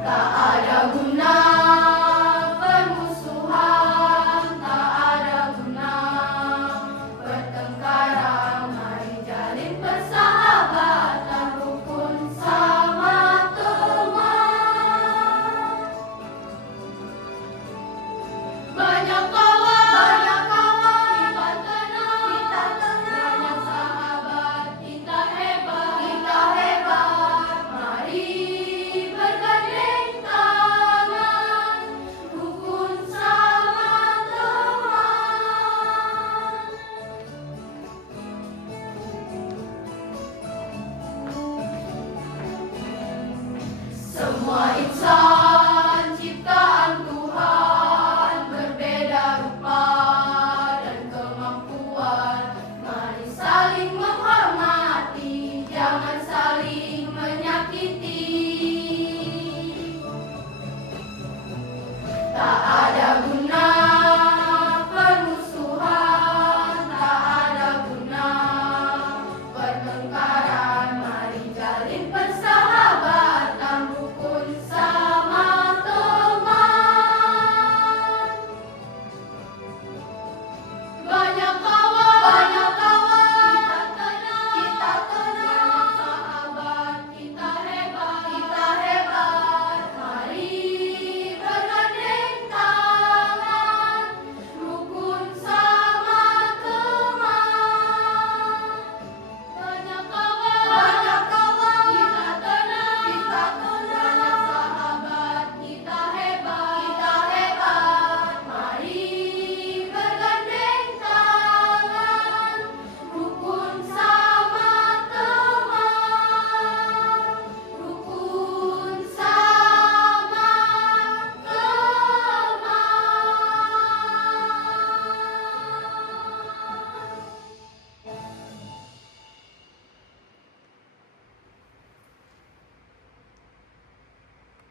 Tak ada guna permusuhan, tak ada guna pertengkaran. Mari jalin persahabatan, rukun sama teman. Banyak kawan, kita tenang, banyak sahabat, kita hebat. Mari bergandeng tangan, rukun sama teman. Semua insan ciptaan Tuhan, berbeda rupa dan kemampuan. Mari saling menghormati, jangan saling menyakiti. Tak